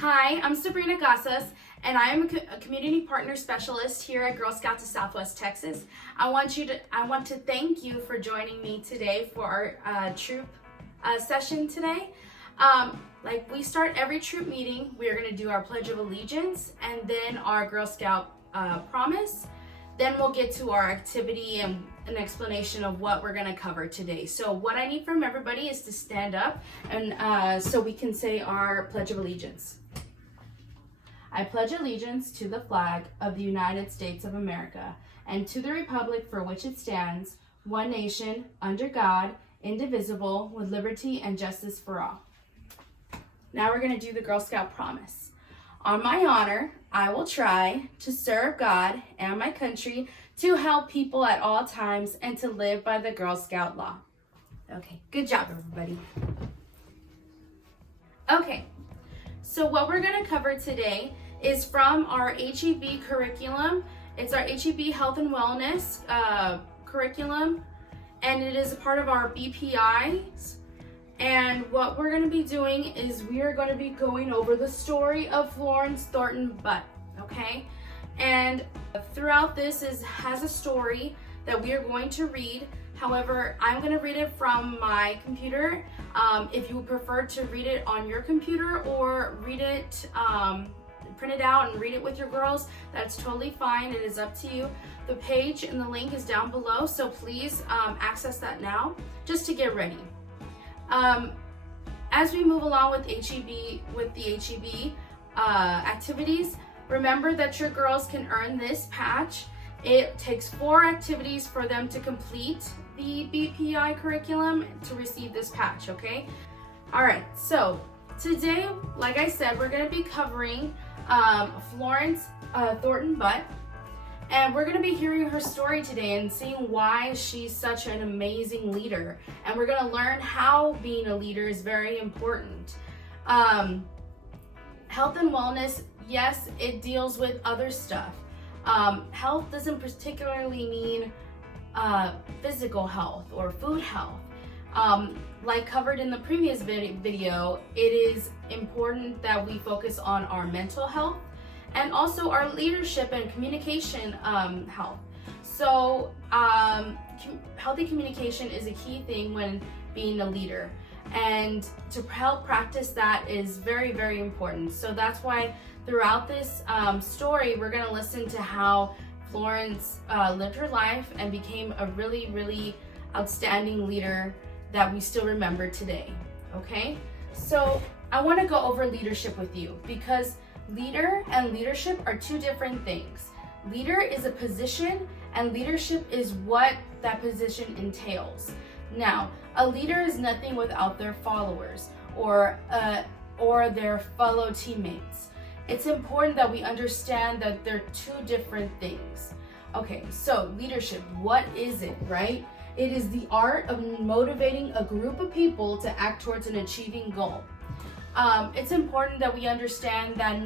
Hi, I'm Sabrina Gasas, and I am a community partner specialist here at Girl Scouts of Southwest Texas. I want to thank you for joining me today for our troop session today. Like we start every troop meeting, we are going to do our Pledge of Allegiance and then our Girl Scout promise. Then we'll get to our activity and an explanation of what we're going to cover today. So what I need from everybody is to stand up and so we can say our Pledge of Allegiance. I pledge allegiance to the flag of the United States of America and to the republic for which it stands, one nation, under God, indivisible, with liberty and justice for all. Now we're going to do the Girl Scout promise. On my honor, I will try to serve God and my country, to help people at all times, and to live by the Girl Scout law. Okay, good job, everybody. Okay, so what we're going to cover today is from our HEB curriculum. It's our HEB Health and Wellness curriculum, and it is a part of our BPIs. And what we're going to be doing is we are going to be going over the story of Florence Butt, okay? And throughout this has a story that we are going to read. However, I'm going to read it from my computer. If you would prefer to read it on your computer or read it, print it out and read it with your girls, that's totally fine. It is up to you. The page and the link is down below, so please access that now just to get ready. As we move along with the HEB activities, remember that your girls can earn this patch. It takes 4 activities for them to complete the BPI curriculum to receive this patch, okay? All right, so today, like I said, we're going to be covering Florence Butt, and we're going to be hearing her story today and seeing why she's such an amazing leader. And we're going to learn how being a leader is very important. Health and wellness, yes, it deals with other stuff. Health doesn't particularly mean physical health or food health. Like covered in the previous video, it is important that we focus on our mental health and also our leadership and communication health. So healthy communication is a key thing when being a leader, and to help practice that is very, very important. So that's why throughout this story, we're going to listen to how Florence lived her life and became a really, really outstanding leader that we still remember today. Okay, so I want to go over leadership with you, because leader and leadership are 2 different things. Leader is a position and leadership is what that position entails. Now, a leader is nothing without their followers or their fellow teammates. It's important that we understand that they're 2 different things. Okay, so leadership, what is it, right? It is the art of motivating a group of people to act towards an achieving goal. It's important that we understand that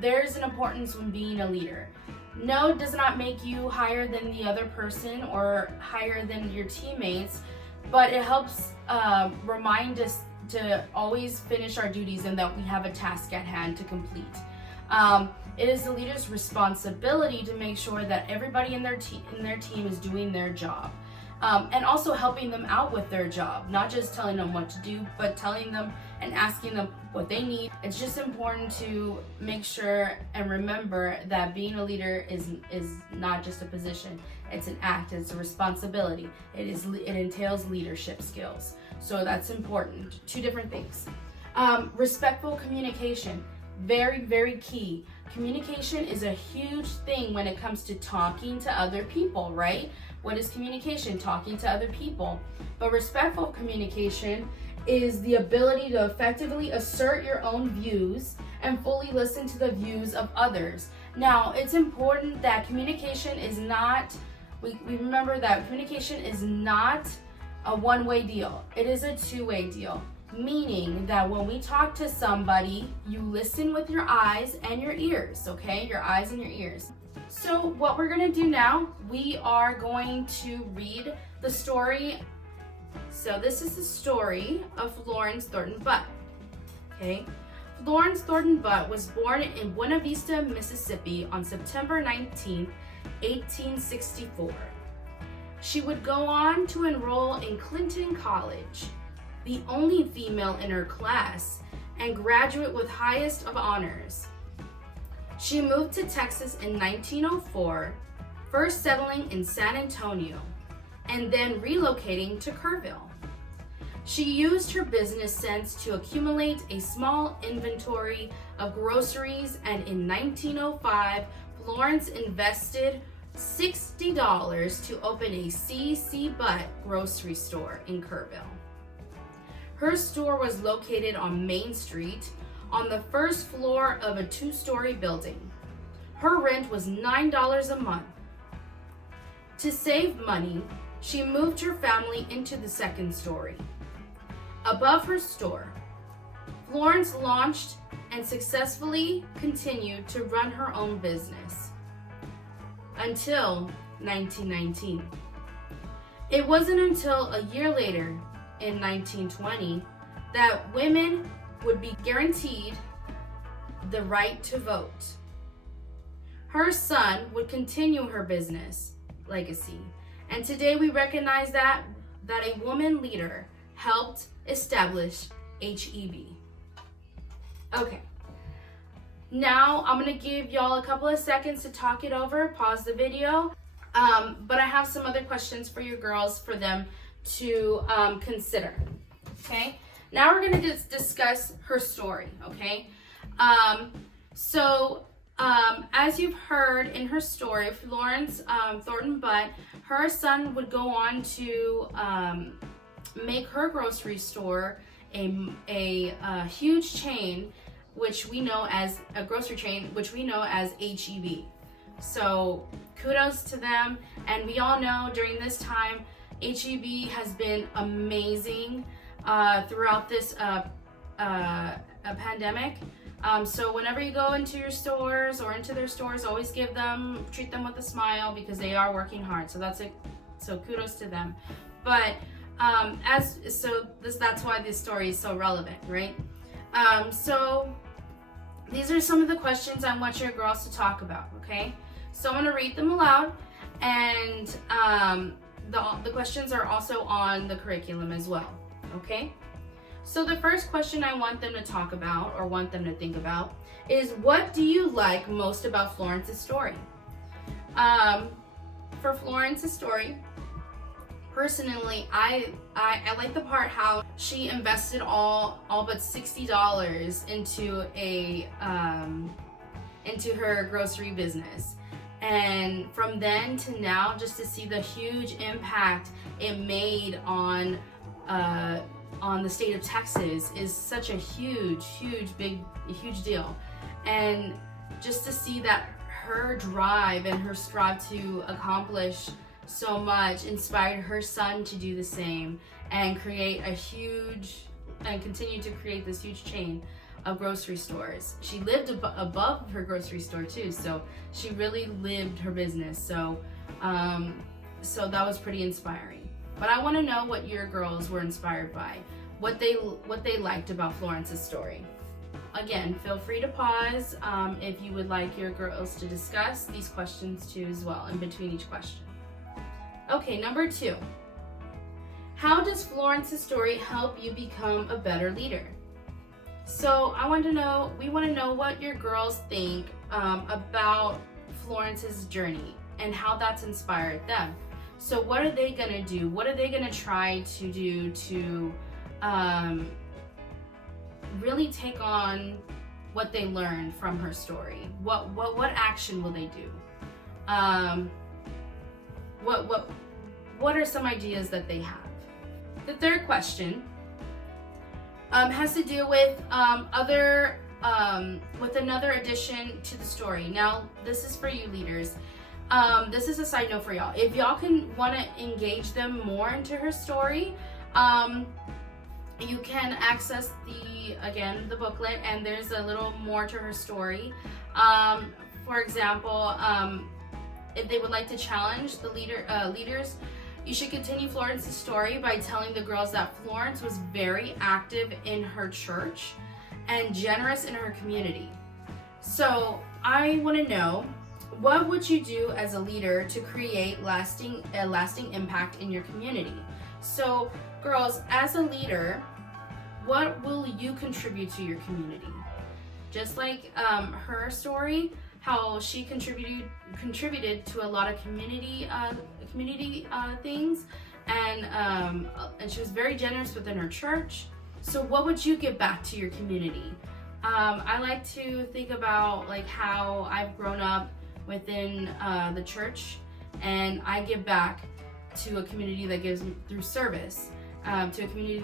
there's an importance when being a leader. No, it does not make you higher than the other person or higher than your teammates, but it helps remind us to always finish our duties and that we have a task at hand to complete. It is the leader's responsibility to make sure that everybody in their team is doing their job. And also helping them out with their job, not just telling them what to do, but telling them and asking them what they need. It's just important to make sure and remember that being a leader is not just a position. It's an act, it's a responsibility. It entails leadership skills. So that's important. 2 different things. Respectful communication, very, very key. Communication is a huge thing when it comes to talking to other people, right? What is communication? Talking to other people. But respectful communication is the ability to effectively assert your own views and fully listen to the views of others. Now, it's important that communication is not, we remember that communication is not a one-way deal. It is a 2-way deal. Meaning that when we talk to somebody, you listen with your eyes and your ears, okay? Your eyes and your ears. So what we're going to do now, we are going to read the story. So this is the story of Florence Butt, okay? Florence Thornton Butt was born in Buena Vista, Mississippi on September 19, 1864. She would go on to enroll in Clinton College, the only female in her class, and graduate with highest of honors. She moved to Texas in 1904, first settling in San Antonio, and then relocating to Kerrville. She used her business sense to accumulate a small inventory of groceries, and in 1905, Florence invested $60 to open a C.C. Butt grocery store in Kerrville. Her store was located on Main Street on the first floor of a 2-story building. Her rent was $9 a month. To save money, she moved her family into the second story. Above her store, Florence launched and successfully continued to run her own business until 1919. It wasn't until a year later, in 1920, that women would be guaranteed the right to vote. Her son would continue her business legacy, and today we recognize that a woman leader helped establish HEB. Okay, now I'm gonna give y'all a couple of seconds to talk it over, pause the video, but I have some other questions for you girls for them to consider, okay? Now we're gonna just discuss her story, okay? As you've heard in her story, Florence Thornton Butt, her son would go on to make her grocery store a huge chain, which we know as a grocery chain, which we know as HEB. So kudos to them. And we all know during this time, HEB has been amazing throughout this pandemic. So whenever you go into your stores or into their stores, always treat them with a smile, because they are working hard. So so kudos to them. But that's why this story is so relevant, right? So these are some of the questions I want your girls to talk about, okay? So I'm gonna read them aloud, and the questions are also on the curriculum as well, okay? So the first question I want them to talk about, or want them to think about, is what do you like most about Florence's story? For Florence's story, personally, I like the part how she invested all but $60 into her grocery business. And from then to now, just to see the huge impact it made on the state of Texas is such a huge deal. And just to see that her drive and her strive to accomplish so much inspired her son to do the same and continue to create this huge chain of grocery stores. She lived above her grocery store too, so she really lived her business. So that was pretty inspiring. But I want to know what your girls were inspired by, what they liked about Florence's story. Again, feel free to pause if you would like your girls to discuss these questions too as well in between each question. Okay, number 2. How does Florence's story help you become a better leader? So we want to know what your girls think about Florence's journey and how that's inspired them. So what are they gonna do? What are they gonna try to do to really take on what they learned from her story? What action will they do? What are some ideas that they have? The third question has to do with with another addition to the story. Now, this is for you leaders. This is a side note for y'all. If y'all want to engage them more into her story, you can access the booklet, and there's a little more to her story. For example, if they would like to challenge the leaders, you should continue Florence's story by telling the girls that Florence was very active in her church and generous in her community. So I want to know, what would you do as a leader to create a lasting impact in your community? So girls, as a leader, what will you contribute to your community? Just like her story, how she contributed to a lot of community things, and she was very generous within her church. So what would you give back to your community? I like to think about like how I've grown up within the church, and I give back to a community that gives me through service, to a community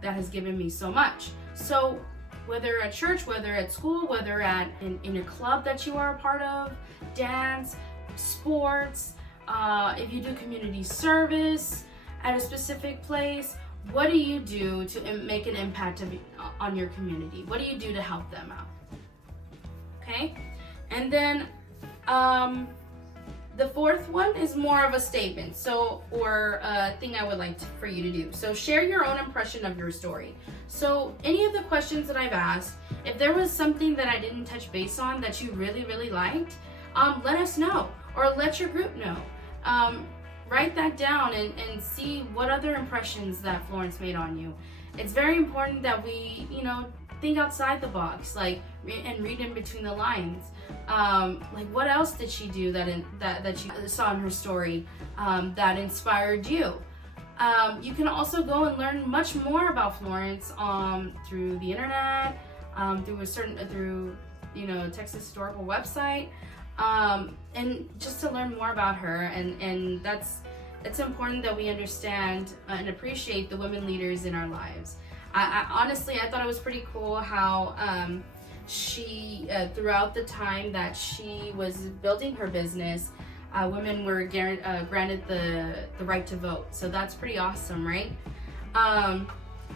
that has given me so much. So whether at church, whether at school, whether in a club that you are a part of, dance, sports, if you do community service at a specific place, what do you do to make an impact on your community? What do you do to help them out? Okay, and then the fourth one is more of a statement, or a thing I would like for you to do. So share your own impression of your story. So any of the questions that I've asked, if there was something that I didn't touch base on that you really, really liked, let us know, or let your group know. Write that down and see what other impressions that Florence made on you. It's very important that we, think outside the box, and read in between the lines. Like, what else did she do that you saw in her story that inspired you? You can also go and learn much more about Florence through the internet, through Texas Historical website, and just to learn more about her. And it's important that we understand and appreciate the women leaders in our lives. I honestly thought it was pretty cool how she, throughout the time that she was building her business, women were granted the right to vote. So that's pretty awesome, right?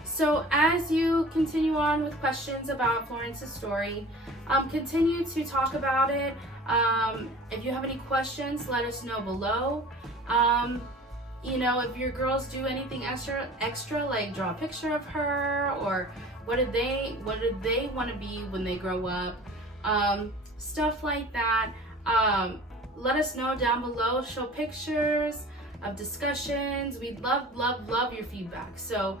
So as you continue on with questions about Florence's story, continue to talk about it. If you have any questions, let us know below. If your girls do anything extra, like draw a picture of her, or what did they want to be when they grow up, stuff like that. Let us know down below. Show pictures of discussions. We'd love your feedback. So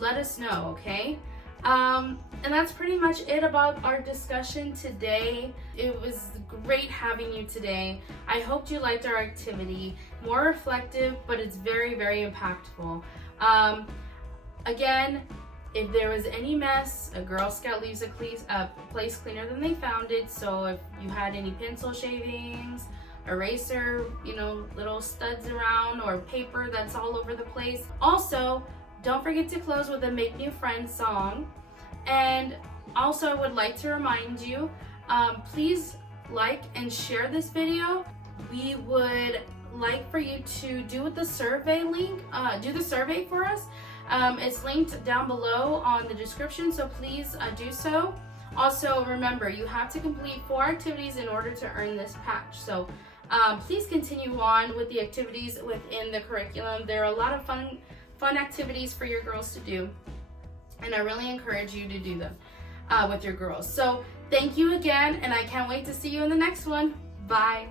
let us know, okay? And that's pretty much it about our discussion today. It was great having you today. I hope you liked our activity. More reflective, but it's very, very impactful. Again, if there was any mess, a Girl Scout leaves a place cleaner than they found it. So if you had any pencil shavings, eraser, little studs around, or paper that's all over the place. Also, don't forget to close with a Make New Friends song. And also, I would like to remind you, please like and share this video. We would like for you to do the survey link, do the survey for us. It's linked down below on the description, so please do so. Also, remember, you have to complete 4 activities in order to earn this patch. So please continue on with the activities within the curriculum. There are a lot of fun activities for your girls to do, and I really encourage you to do them with your girls. So thank you again, and I can't wait to see you in the next one. Bye.